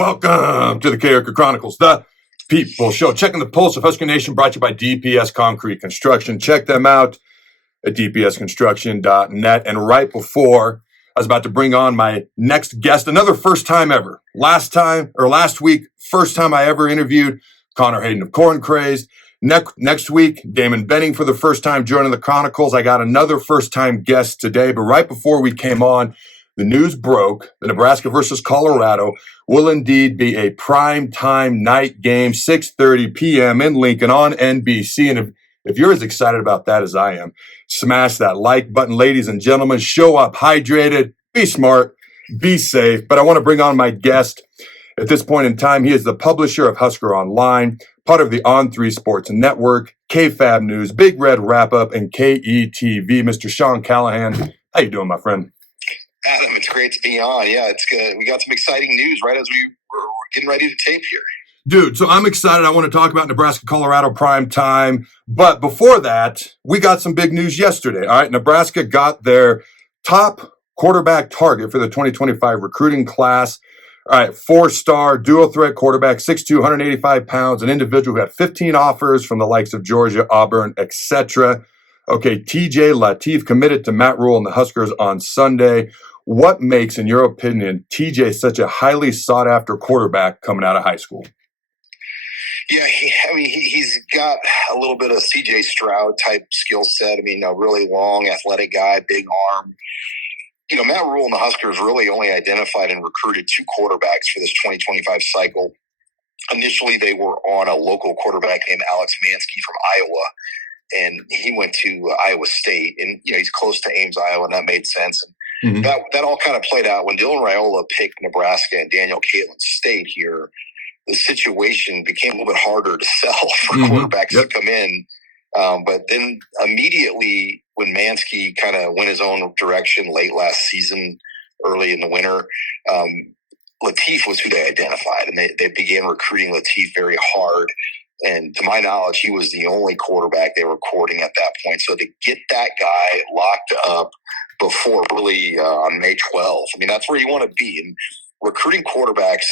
Welcome to the Carriker Chronicles, the People Show. Checking the pulse of Husker Nation, brought to you by DPS Concrete Construction. Check them out at dpsconstruction.net. And right before I was about to bring on my next guest, another first time ever. Last week, first time I ever interviewed Connor Hayden of Corn Crazed. Next week, Damon Benning for the first time joining the Chronicles. I got another first time guest today, but right before we came on, the news broke. The Nebraska versus Colorado will indeed be a prime time night game, 6:30 p.m. in Lincoln on NBC. And if you're as excited about that as I am, smash that like button, ladies and gentlemen. Show up hydrated, be smart, be safe. But I want to bring on my guest at this point in time. He is the publisher of Husker Online, part of the On3 Sports Network, KFAB News, Big Red Wrap-Up, and KETV. Mr. Sean Callahan, how you doing, my friend? Adam, it's great to be on. Yeah, it's good. We got some exciting news right as we're getting ready to tape here. Dude, so I'm excited. I want to talk about Nebraska, Colorado prime time. But before that, we got some big news yesterday. All right, Nebraska got their top quarterback target for the 2025 recruiting class. All right, 4-star dual threat quarterback, 6'2", 185 pounds, an individual who had 15 offers from the likes of Georgia, Auburn, etc. Okay, TJ Lateef committed to Matt Rhule and the Huskers on Sunday. What makes, in your opinion, TJ such a highly sought-after quarterback coming out of high school? Yeah, he's got a little bit of CJ Stroud type skill set. I mean, a really long, athletic guy, big arm. You know, Matt Rhule and the Huskers really only identified and recruited 2 quarterbacks for this 2025 cycle. Initially, they were on a local quarterback named Alex Mansky from Iowa, and he went to Iowa State. And, you know, he's close to Ames, Iowa, and that made sense. And that all kind of played out. When Dylan Raiola picked Nebraska and Daniel Callahan stayed here, the situation became a little bit harder to sell for quarterbacks to come in. But then immediately when Mansky kind of went his own direction late last season, early in the winter, Lateef was who they identified, and they began recruiting Lateef very hard. And to my knowledge, he was the only quarterback they were courting at that point. So to get that guy locked up before really on May 12th, I mean, that's where you want to be. And recruiting quarterbacks,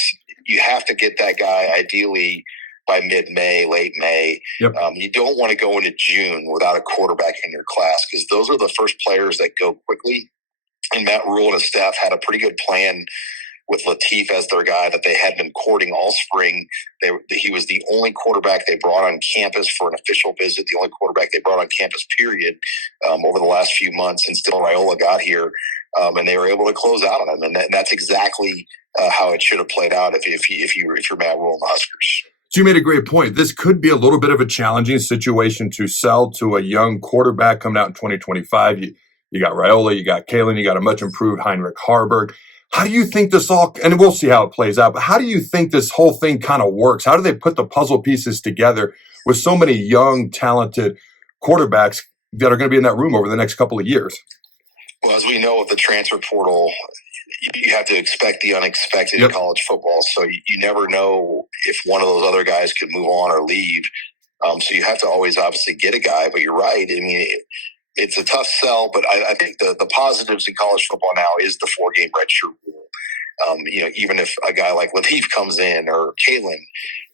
you have to get that guy ideally by mid-May, late May. Yep. You don't want to go into June without a quarterback in your class because those are the first players that go quickly. And Matt Rhule and his staff had a pretty good plan with Lateef as their guy that they had been courting all spring. He was the only quarterback they brought on campus for an official visit, the only quarterback they brought on campus, period, over the last few months since Dylan Raiola got here. And they were able to close out on him. And that's exactly how it should have played out if you're Matt Rhule and the Huskers. So you made a great point. This could be a little bit of a challenging situation to sell to a young quarterback coming out in 2025. You got Raiola, you got Callahan, you got a much improved Heinrich Haarberg. How do you think this all, and we'll see how it plays out, but how do you think this whole thing kind of works? How do they put the puzzle pieces together with so many young, talented quarterbacks that are going to be in that room over the next couple of years? Well, as we know with the transfer portal, you have to expect the unexpected in college football. So you never know if one of those other guys could move on or leave. So you have to always obviously get a guy, but you're right. I mean, it's a tough sell, but I think the positives in college football now is the 4-game redshirt rule. You know, even if a guy like Lateef comes in or Callahan,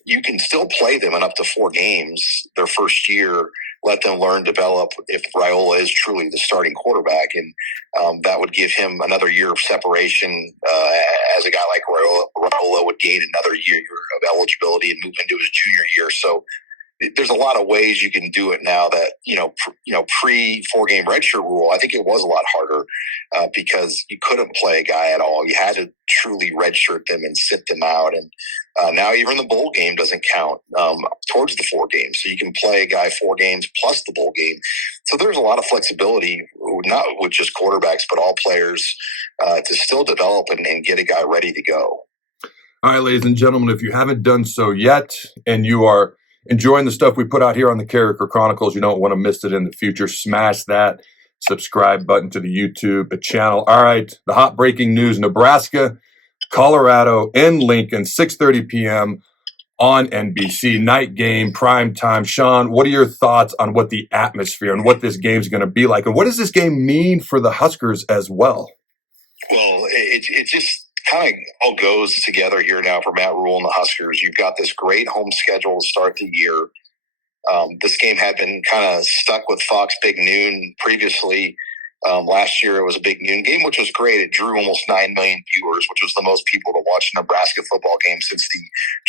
you can still play them in up to 4 games their first year, let them learn, develop if Raiola is truly the starting quarterback. And that would give him another year of separation as a guy like Raiola would gain another year of eligibility and move into his junior year. So there's a lot of ways you can do it now that, pre 4-game redshirt rule, I think it was a lot harder because you couldn't play a guy at all. You had to truly redshirt them and sit them out. And now even the bowl game doesn't count towards the 4 games. So you can play a guy 4 games plus the bowl game. So there's a lot of flexibility, not with just quarterbacks, but all players to still develop and get a guy ready to go. All right, ladies and gentlemen, if you haven't done so yet and you are enjoying the stuff we put out here on the Carriker Chronicles, you don't want to miss it in the future, smash that subscribe button to the YouTube channel. All right, the hot breaking news, Nebraska, Colorado in Lincoln, 6:30 p.m. on NBC, night game, prime time. Sean, what are your thoughts on what the atmosphere and what this game is going to be like? And what does this game mean for the Huskers as well? Well, it just kind of all goes together here now for Matt Rule and the Huskers. You've got this great home schedule to start the year. This game had been kind of stuck with Fox Big Noon previously. Last year it was a big noon game, which was great. It drew almost 9 million viewers, which was the most people to watch a Nebraska football game since the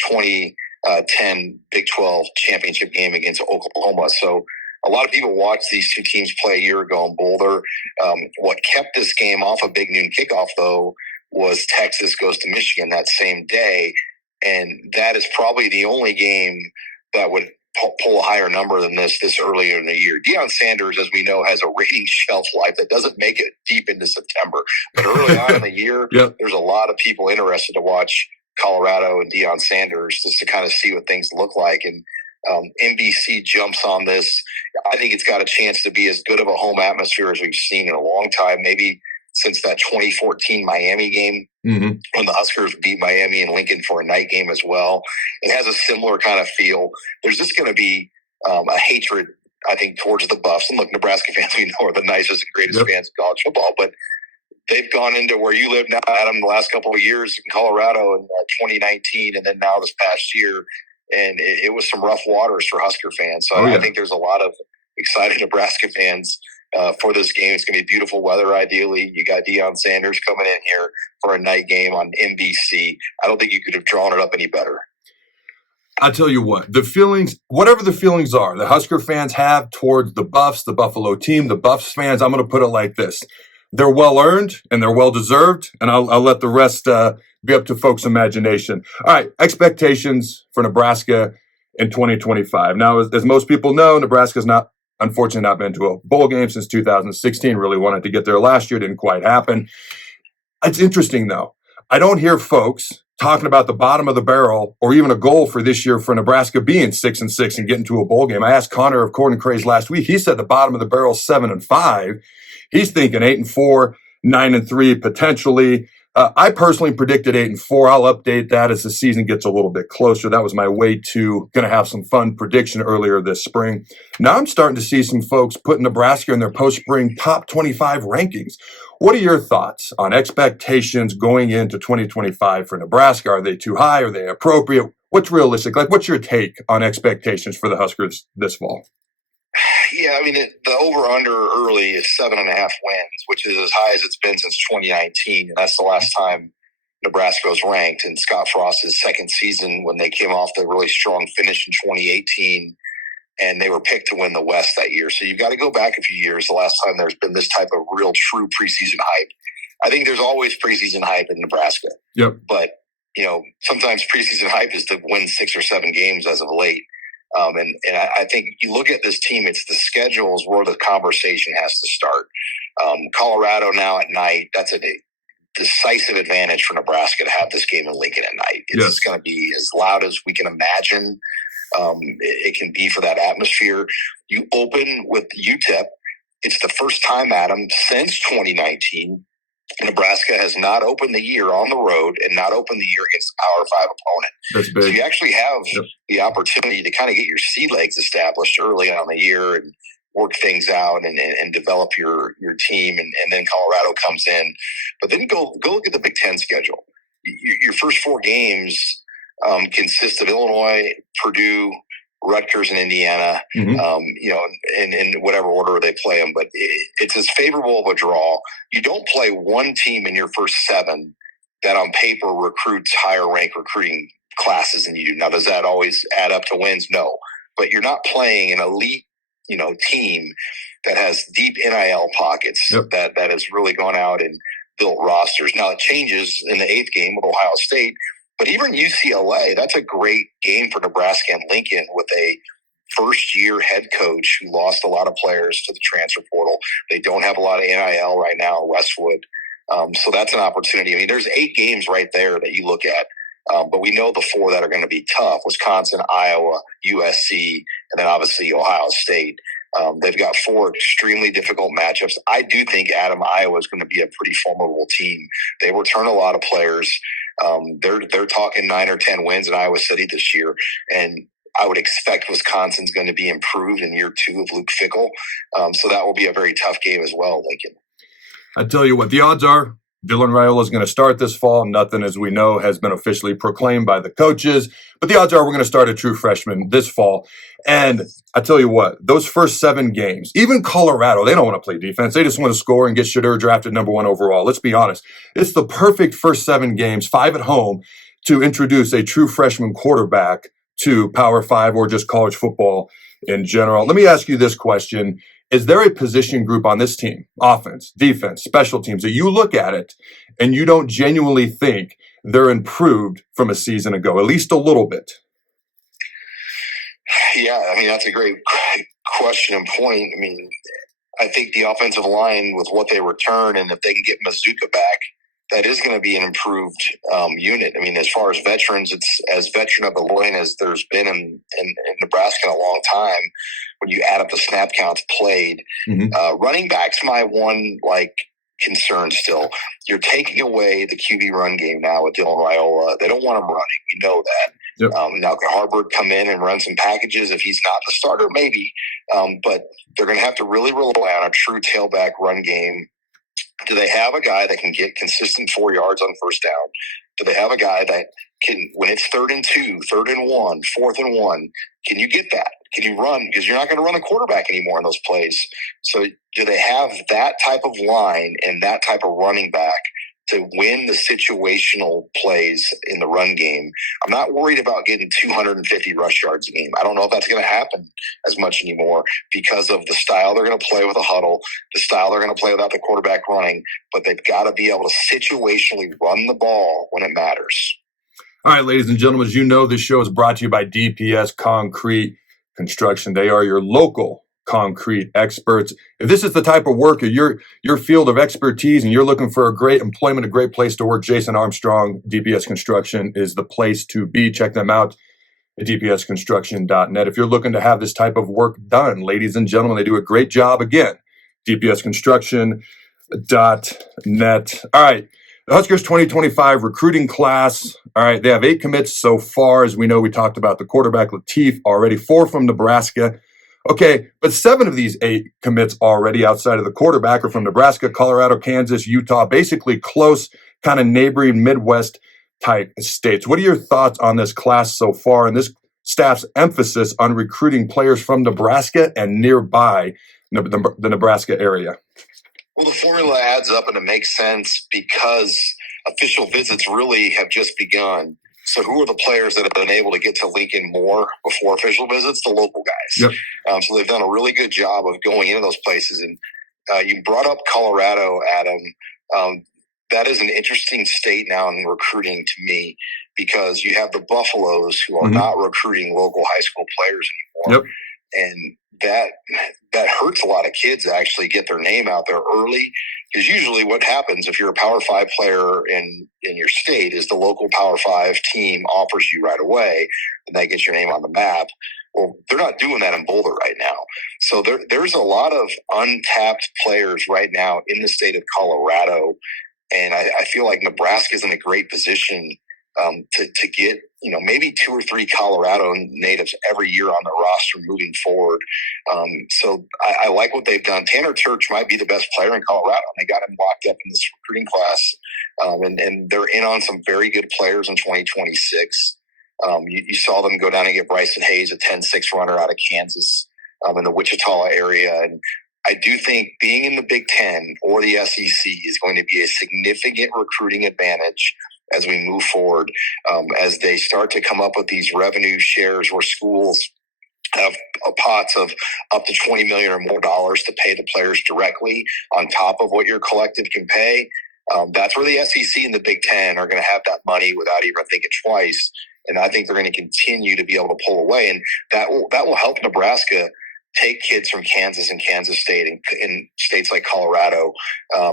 2010 Big 12 championship game against Oklahoma. So a lot of people watched these two teams play a year ago in Boulder. What kept this game off a big noon kickoff, though, was Texas goes to Michigan that same day. And that is probably the only game that would pull a higher number than this earlier in the year. Deion Sanders, as we know, has a rating shelf life that doesn't make it deep into September. But early on in the year, there's a lot of people interested to watch Colorado and Deion Sanders just to kind of see what things look like. And NBC jumps on this. I think it's got a chance to be as good of a home atmosphere as we've seen in a long time, maybe since that 2014 Miami game when the Huskers beat Miami and Lincoln for a night game as well. It has a similar kind of feel. There's just going to be a hatred, I think, towards the Buffs. And look, Nebraska fans, we know, are the nicest and greatest fans of college football, but they've gone into where you live now, Adam, the last couple of years in Colorado in 2019 and then now this past year. And it was some rough waters for Husker fans. So I think there's a lot of excited Nebraska fans for this game. It's going to be beautiful weather, ideally. You got Deion Sanders coming in here for a night game on NBC. I don't think you could have drawn it up any better. I tell you what, the feelings, whatever the feelings are, the Husker fans have towards the Buffs, the Buffalo team, the Buffs fans, I'm going to put it like this. They're well-earned and they're well-deserved, and I'll let the rest be up to folks' imagination. All right, expectations for Nebraska in 2025. Now, as most people know, Nebraska's unfortunately not been to a bowl game since 2016. Really wanted to get there last year. Didn't quite happen. It's interesting, though. I don't hear folks talking about the bottom of the barrel or even a goal for this year for Nebraska being 6-6 and getting to a bowl game. I asked Connor of Corn and Craze last week. He said the bottom of the barrel 7-5. He's thinking 8-4, 9-3 potentially. I personally predicted 8-4. I'll update that as the season gets a little bit closer. That was my way to going to have some fun prediction earlier this spring. Now I'm starting to see some folks put Nebraska in their post-spring top 25 rankings. What are your thoughts on expectations going into 2025 for Nebraska? Are they too high? Are they appropriate? What's realistic? Like, what's your take on expectations for the Huskers this fall? Yeah, I mean, the over-under early is 7.5 wins, which is as high as it's been since 2019. And that's the last time Nebraska was ranked in Scott Frost's second season when they came off the really strong finish in 2018, and they were picked to win the West that year. So you've got to go back a few years, the last time there's been this type of real true preseason hype. I think there's always preseason hype in Nebraska. But, sometimes preseason hype is to win 6 or 7 games as of late. And I think you look at this team, it's the schedules where the conversation has to start. Colorado now at night, that's a decisive advantage for Nebraska to have this game in Lincoln at night. It's going to be as loud as we can imagine it can be for that atmosphere. You open with UTEP. It's the first time, Adam, since 2019, Nebraska has not opened the year on the road and not opened the year against a Power 5 opponent. That's big. So you actually have the opportunity to kind of get your sea legs established early on the year and work things out and develop your team. And then Colorado comes in. But then you go look at the Big Ten schedule. Your first 4 games consist of Illinois, Purdue, Rutgers, and Indiana, in whatever order they play them. But it's as favorable of a draw. You don't play one team in your first 7 that on paper recruits higher rank recruiting classes than you do. Now, does that always add up to wins? No. But you're not playing an elite, team that has deep NIL pockets that has really gone out and built rosters. Now, it changes in the 8th game with Ohio State. But even UCLA, that's a great game for Nebraska and Lincoln with a first-year head coach who lost a lot of players to the transfer portal. They don't have a lot of NIL right now in Westwood. So that's an opportunity. I mean, there's 8 games right there that you look at. But we know the 4 that are going to be tough: Wisconsin, Iowa, USC, and then obviously Ohio State. They've got 4 extremely difficult matchups. I do think, Adam, Iowa is going to be a pretty formidable team. They return a lot of players. They're talking 9 or 10 wins in Iowa City this year, and I would expect Wisconsin's going to be improved in year 2 of Luke Fickell. So that will be a very tough game as well, Lincoln. I tell you what, the odds are Dylan Raiola is going to start this fall. Nothing, as we know, has been officially proclaimed by the coaches, but the odds are we're going to start a true freshman this fall. And I tell you what, those first 7 games, even Colorado, they don't want to play defense. They just want to score and get Shadur drafted number 1 overall. Let's be honest. It's the perfect first 7 games, 5 at home, to introduce a true freshman quarterback to Power 5 or just college football in general. Let me ask you this question. Is there a position group on this team, offense, defense, special teams, that you look at it and you don't genuinely think they're improved from a season ago, at least a little bit? Yeah, I mean, that's a great question and point. I mean, I think the offensive line, with what they return, and if they can get Mazuka back, that is going to be an improved unit. I mean, as far as veterans, it's as veteran of the line as there's been in Nebraska in a long time. When you add up the snap counts played, running back's my one concern still. You're taking away the QB run game now with Dylan Raiola. They don't want him running. We know that. Yep. Now, can Harvard come in and run some packages if he's not the starter? Maybe. But they're going to have to really rely on a true tailback run game. Do they have a guy that can get consistent 4 yards on first down? Do they have a guy that can, when it's 3rd and 2, 3rd and 1, 4th and 1, can you get that? Can you run? Because you're not going to run the quarterback anymore in those plays. So do they have that type of line and that type of running back to win the situational plays in the run game? I'm not worried about getting 250 rush yards a game. I don't know if that's going to happen as much anymore because of the style they're going to play with a huddle, the style they're going to play without the quarterback running, but they've got to be able to situationally run the ball when it matters. All right, ladies and gentlemen, as you know, this show is brought to you by DPS Concrete Construction. They are your local concrete experts. If this is the type of work, your field of expertise, and you're looking for a great employment, a great place to work, Jason Armstrong, DPS Construction is the place to be. Check them out at dpsconstruction.net. If you're looking to have this type of work done, ladies and gentlemen, they do a great job. Again, dpsconstruction.net. All right. The Huskers 2025 recruiting class. All right. They have 8 commits so far. As we know, we talked about the quarterback Lateef already, 4 from Nebraska. Okay, but 7 of these 8 commits already outside of the quarterback are from Nebraska, Colorado, Kansas, Utah, basically close kind of neighboring Midwest type states. What are your thoughts on this class so far and this staff's emphasis on recruiting players from Nebraska and nearby the Nebraska area? Well, the formula adds up and it makes sense because official visits really have just begun. So who are the players that have been able to get to Lincoln more before official visits? The local guys. Yep. So they've done a really good job of going into those places. And you brought up Colorado, Adam. That is an interesting state now in recruiting to me because you have the Buffaloes who are not recruiting local high school players anymore. Yep. And that hurts a lot of kids to actually get their name out there early, because usually what happens if you're a Power 5 player in your state is the local Power 5 team offers you right away and that gets your name on the map. Well, they're not doing that in Boulder right now. So there's a lot of untapped players right now in the state of Colorado, and I feel like Nebraska is in a great position to get, maybe 2 or 3 Colorado natives every year on the roster moving forward. So I like what they've done. Tanner Church might be the best player in Colorado. They got him locked up in this recruiting class, and they're in on some very good players in 2026. You saw them go down and get Bryson Hayes, a 10-6 runner out of Kansas in the Wichita area. And I do think being in the Big Ten or the SEC is going to be a significant recruiting advantage as we move forward, as they start to come up with these revenue shares where schools have pots of up to $20 million or more to pay the players directly on top of what your collective can pay. That's where the SEC and the Big Ten are going to have that money without even thinking twice. And I think they're going to continue to be able to pull away. And that will help Nebraska take kids from Kansas and Kansas State and in states like Colorado,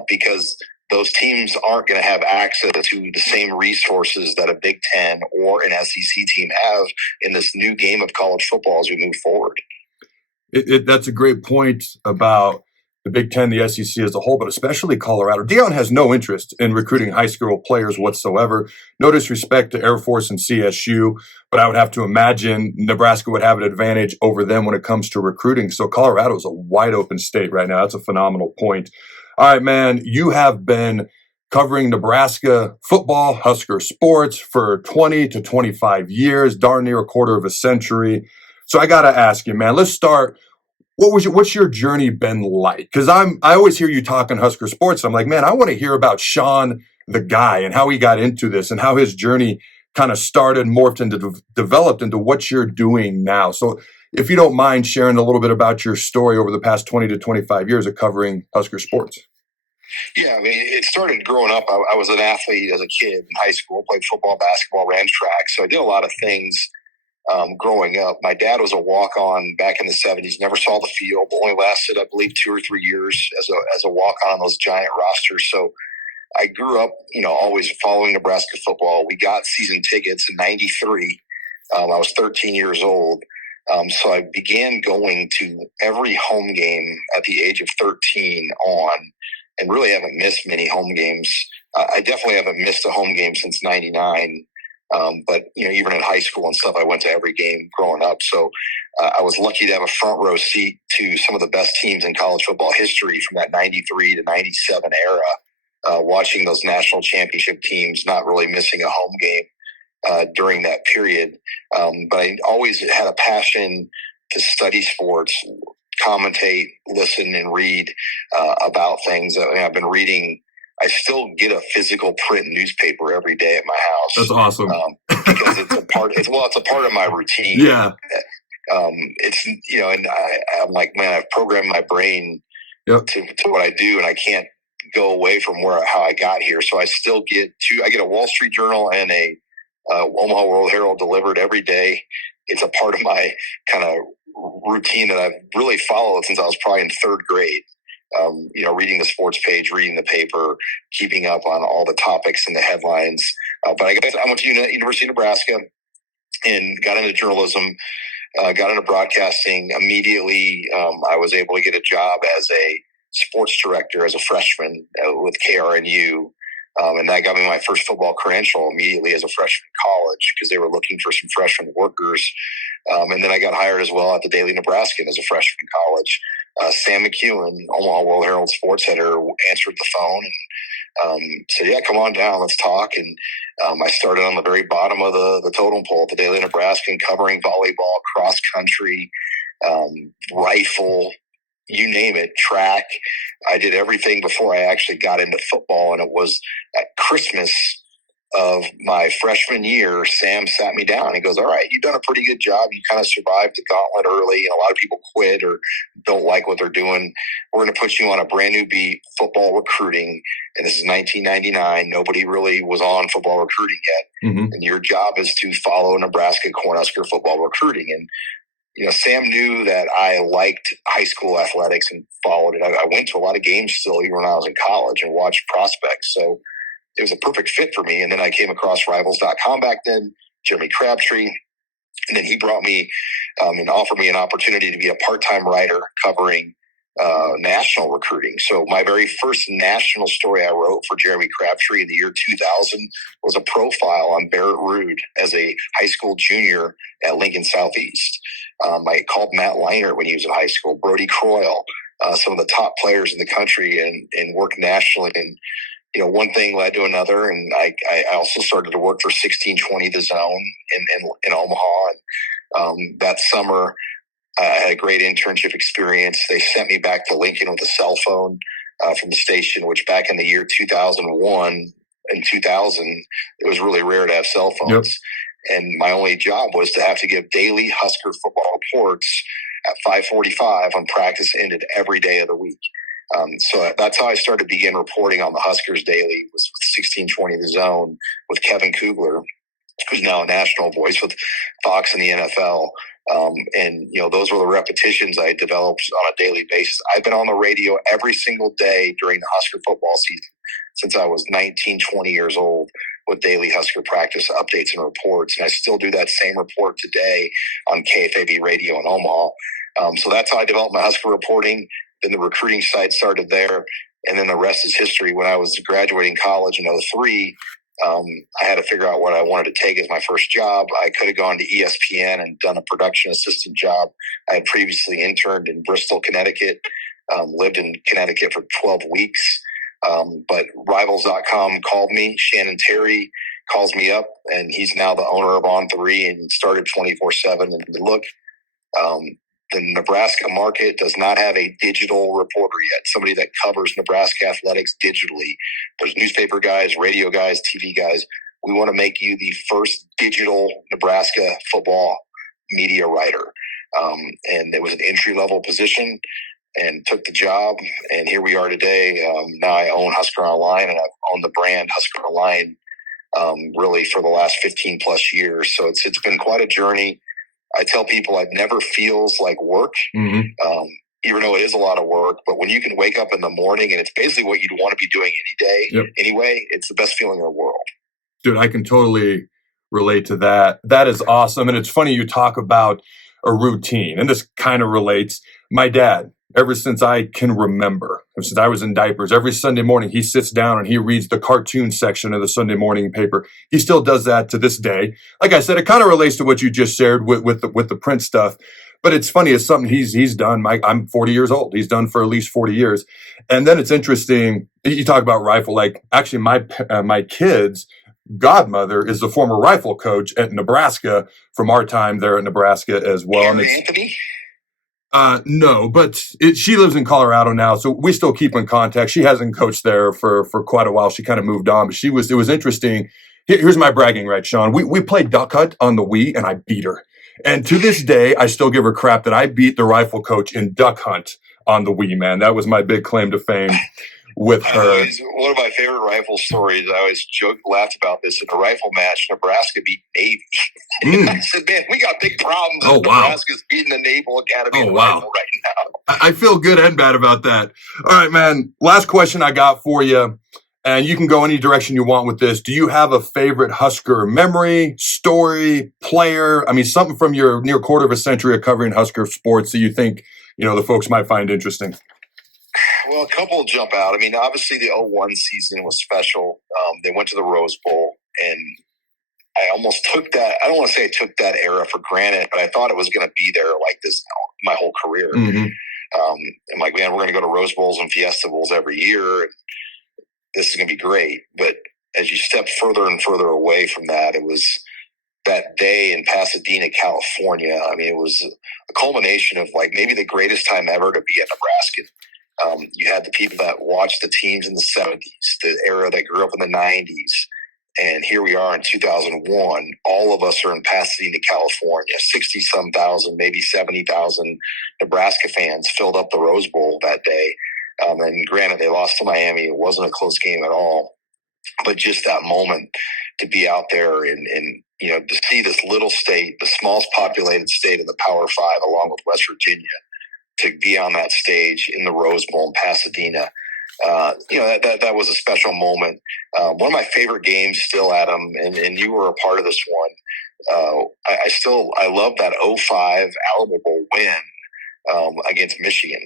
because those teams aren't going to have access to the same resources that a Big Ten or an SEC team have in this new game of college football as we move forward. That's a great point about the Big Ten, the SEC as a whole, but especially Colorado. Deion has no interest in recruiting high school players whatsoever. No disrespect to Air Force and CSU, but I would have to imagine Nebraska would have an advantage over them when it comes to recruiting. So Colorado is a wide open state right now. That's a phenomenal point. All right, man, you have been covering Nebraska football, Husker sports for 20 to 25 years, darn near a quarter of a century. So I got to ask you, man, let's start. What's your journey been like? Because I always hear you talking Husker sports. And I'm like, man, I want to hear about Sean, the guy, and how he got into this and how his journey kind of started, morphed, and developed into what you're doing now. So if you don't mind sharing a little bit about your story over the past 20 to 25 years of covering Husker sports. Yeah, I mean, it started growing up. I was an athlete as a kid in high school, played football, basketball, ran track. So I did a lot of things growing up. My dad was a walk-on back in the 70s, never saw the field, only lasted, I believe, 2 or 3 years as a walk-on those giant rosters. So I grew up, always following Nebraska football. We got season tickets in '93. I was 13 years old. So I began going to every home game at the age of 13 on, and really haven't missed many home games. I definitely haven't missed a home game since '99. But, even in high school and stuff, I went to every game growing up. So I was lucky to have a front row seat to some of the best teams in college football history from that '93 to '97 era, watching those national championship teams, not really missing a home game during that period. But I always had a passion to study sports, commentate, listen, and read about things. I've been reading. I still get a physical print newspaper every day at my house. That's awesome. Because it's a part. It's a part of my routine. Yeah. It's and I'm like, man, I've programmed my brain to what I do, and I can't go away from how I got here. So I still get I get a Wall Street Journal and a Omaha World Herald delivered every day. It's a part of my kind of routine that I've really followed since I was probably in third grade. Reading the sports page, reading the paper, keeping up on all the topics and the headlines. But I guess I went to University of Nebraska and got into journalism, got into broadcasting. Immediately, I was able to get a job as a sports director as a freshman with KRNU. And that got me my first football credential immediately as a freshman in college because they were looking for some freshman workers. And then I got hired as well at the Daily Nebraskan as a freshman in college. Sam McEwen, Omaha World Herald sports editor, answered the phone and said, yeah, come on down, let's talk. And I started on the very bottom of the totem pole at the Daily Nebraskan, covering volleyball, cross country, rifle, you name it, track. I did everything before I actually got into football. And it was at Christmas of my freshman year, Sam sat me down and he goes, all right, you've done a pretty good job. You kind of survived the gauntlet early, and a lot of people quit or don't like what they're doing. We're going to put you on a brand new beat, football recruiting. And this is 1999. Nobody really was on football recruiting yet. Mm-hmm. And your job is to follow Nebraska Cornhusker football recruiting. And Sam knew that I liked high school athletics and followed it. I went to a lot of games still, even when I was in college, and watched prospects. So it was a perfect fit for me. And then I came across Rivals.com back then, Jeremy Crabtree. And then he brought me and offered me an opportunity to be a part-time writer covering national recruiting. So my very first national story I wrote for Jeremy Crabtree in the year 2000 was a profile on Barrett Ruud as a high school junior at Lincoln Southeast. I called Matt Leinart when he was in high school, Brody Croyle, some of the top players in the country, and worked nationally. And one thing led to another, and I also started to work for 1620 The Zone in Omaha. And that summer, I had a great internship experience. They sent me back to Lincoln with a cell phone from the station, which back in the year 2001 and 2000, it was really rare to have cell phones. Yep. And my only job was to have to give daily Husker football reports at 5:45 when practice ended every day of the week. So that's how I started to begin reporting on the Huskers daily, was with 1620 The Zone with Kevin Kugler, who's now a national voice with Fox and the NFL. And those were the repetitions I developed on a daily basis. I've been on the radio every single day during the Husker football season since I was 19, 20 years old with daily Husker practice updates and reports. And I still do that same report today on KFAB radio in Omaha. So that's how I developed my Husker reporting. Then the recruiting side started there, and then the rest is history. When I was graduating college in 2003, I had to figure out what I wanted to take as my first job. I could have gone to ESPN and done a production assistant job. I had previously interned in Bristol, Connecticut, lived in Connecticut for 12 weeks. But Rivals.com called me. Shannon Terry calls me up, and he's now the owner of On3 and started 24/7. And look, the Nebraska market does not have a digital reporter yet, somebody that covers Nebraska athletics digitally. There's newspaper guys, radio guys, TV guys. We want to make you the first digital Nebraska football media writer. And it was an entry-level position, and took the job. And here we are today. Now I own Husker Online, and I've owned the brand Husker Online really for the last 15 plus years. So it's been quite a journey. I tell people it never feels like work, even though it is a lot of work. But when you can wake up in the morning and it's basically what you'd want to be doing any day anyway, it's the best feeling in the world. Dude, I can totally relate to that. That is awesome. And it's funny you talk about a routine, and this kind of relates. My dad, ever since I can remember, since I was in diapers, every Sunday morning he sits down and he reads the cartoon section of the Sunday morning paper. He still does that to this day. Like I said, it kind of relates to what you just shared with the print stuff. But it's funny, it's something he's done. I'm 40 years old. He's done for at least 40 years. And then it's interesting. You talk about rifle. Like actually, my kids' godmother is the former rifle coach at Nebraska from our time there at Nebraska as well. And Anthony? No, but she lives in Colorado now, so we still keep in contact. She hasn't coached there for quite a while. She kind of moved on, but it was interesting. Here's my bragging right, Sean. We played duck hunt on the Wii, and I beat her. And to this day, I still give her crap that I beat the rifle coach in duck hunt on the Wii, man. That was my big claim to fame with her. One of my favorite rifle stories, I always laughed about this. In a rifle match, Nebraska beat Navy. I said, man, we got big problems. Nebraska's beating the Naval Academy rifle right now. I feel good and bad about that. All right, man. Last question I got for you, and you can go any direction you want with this. Do you have a favorite Husker memory, story, player? I mean, something from your near quarter of a century of covering Husker sports that you think, the folks might find interesting? Well, a couple jump out. I mean, obviously the 2001 season was special. They went to the Rose Bowl, and I almost took that. I don't want to say I took that era for granted, but I thought it was going to be there like this my whole career. I'm like, man, we're going to go to Rose Bowls and Fiesta Bowls every year. And this is going to be great. But as you step further and further away from that, it was that day in Pasadena, California. I mean, it was a culmination of like maybe the greatest time ever to be a Nebraskan. You had the people that watched the teams in the 70s, the era that grew up in the 90s. And here we are in 2001. All of us are in Pasadena, California. 60-some thousand, maybe 70,000 Nebraska fans filled up the Rose Bowl that day. And granted, they lost to Miami. It wasn't a close game at all. But just that moment to be out there and to see this little state, the smallest populated state in the Power Five, along with West Virginia, to be on that stage in the Rose Bowl in Pasadena, that was a special moment. One of my favorite games still, Adam, and you were a part of this one. I love that 2005 Alamo Bowl win against Michigan.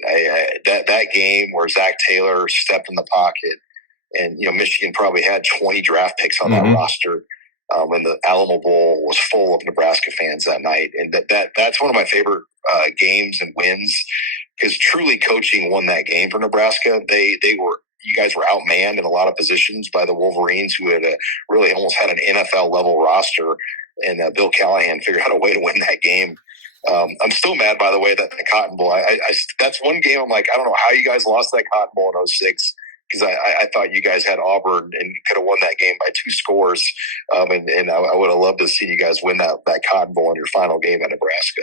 That game where Zach Taylor stepped in the pocket, and Michigan probably had 20 draft picks on that roster. And the Alamo Bowl was full of Nebraska fans that night. And that's one of my favorite games and wins, because truly coaching won that game for Nebraska. You guys were outmanned in a lot of positions by the Wolverines, who had really almost had an NFL level roster. And Bill Callahan figured out a way to win that game. I'm still mad, by the way, that the Cotton Bowl, that's one game I'm like, I don't know how you guys lost that Cotton Bowl in 2006. Because I thought you guys had Auburn and could have won that game by 2 scores. And I would have loved to see you guys win that Cotton Bowl in your final game at Nebraska.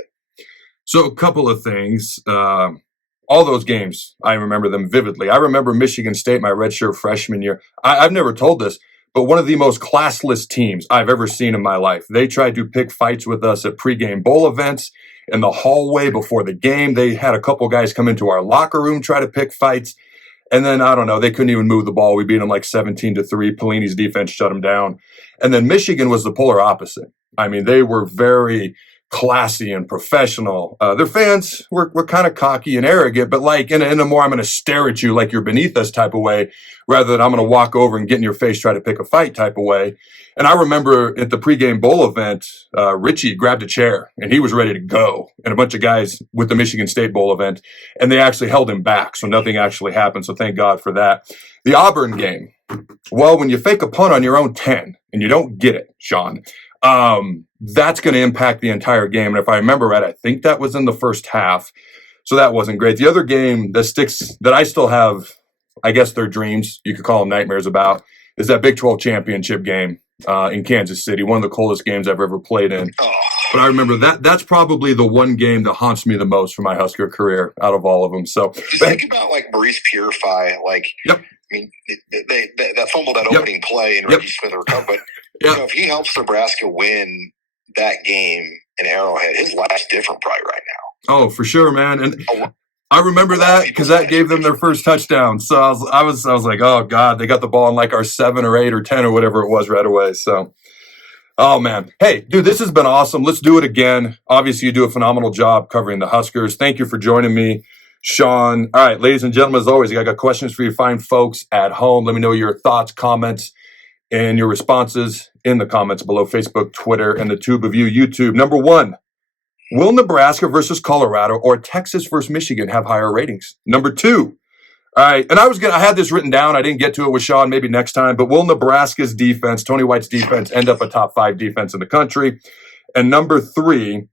So a couple of things. All those games, I remember them vividly. I remember Michigan State, my redshirt freshman year. I've never told this, but one of the most classless teams I've ever seen in my life. They tried to pick fights with us at pregame bowl events, in the hallway before the game. They had a couple guys come into our locker room, try to pick fights. And then, I don't know, they couldn't even move the ball. We beat them like 17-3. Pelini's defense shut them down. And then Michigan was the polar opposite. I mean, they were very classy and professional. Their fans were kind of cocky and arrogant, but like in a more I'm going to stare at you like you're beneath us type of way, rather than I'm going to walk over and get in your face, try to pick a fight type of way. And I remember at the pregame bowl event, Richie grabbed a chair and he was ready to go, and a bunch of guys with the Michigan State bowl event, and they actually held him back, so nothing actually happened. So thank God for that. The Auburn game. Well, when you fake a punt on your own 10 and you don't get it, Sean, that's going to impact the entire game. And if I remember right, I think that was in the first half. So that wasn't great. The other game that I still have, I guess they're dreams, you could call them nightmares about, is that Big 12 championship game in Kansas City, one of the coldest games I've ever played in. But I remember that's probably the one game that haunts me the most for my Husker career out of all of them. So just think about like Maurice Purify, like, yep. I mean, that fumbled that opening play and Ricky Smith recovered. But you know, if he helps Nebraska win that game in Arrowhead, his life's different probably right now. Oh, for sure, man. And I remember that because that gave them their first touchdown. So I was like, oh God, they got the ball in like our 7 or 8 or 10 or whatever it was right away. So, oh man, hey, dude, this has been awesome. Let's do it again. Obviously, you do a phenomenal job covering the Huskers. Thank you for joining me, Sean. All right, ladies and gentlemen, as always, I got questions for you fine folks at home. Let me know your thoughts, comments, and your responses in the comments below, Facebook, Twitter, and the tube of you, YouTube. Number 1, will Nebraska versus Colorado or Texas versus Michigan have higher ratings? Number 2, all right, and I had this written down. I didn't get to it with Sean, maybe next time, but will Nebraska's defense, Tony White's defense, end up a top 5 defense in the country? And number 3,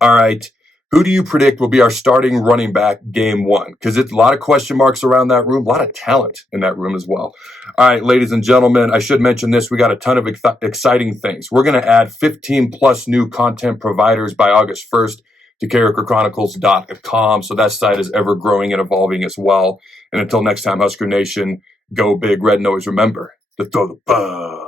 all right, who do you predict will be our starting running back game 1? Because it's a lot of question marks around that room, a lot of talent in that room as well. All right, ladies and gentlemen, I should mention this. We got a ton of exciting things. We're going to add 15 plus new content providers by August 1st to CarrikerChronicles.com. So that site is ever growing and evolving as well. And until next time, Husker Nation, go big, red, and always remember to throw the bug.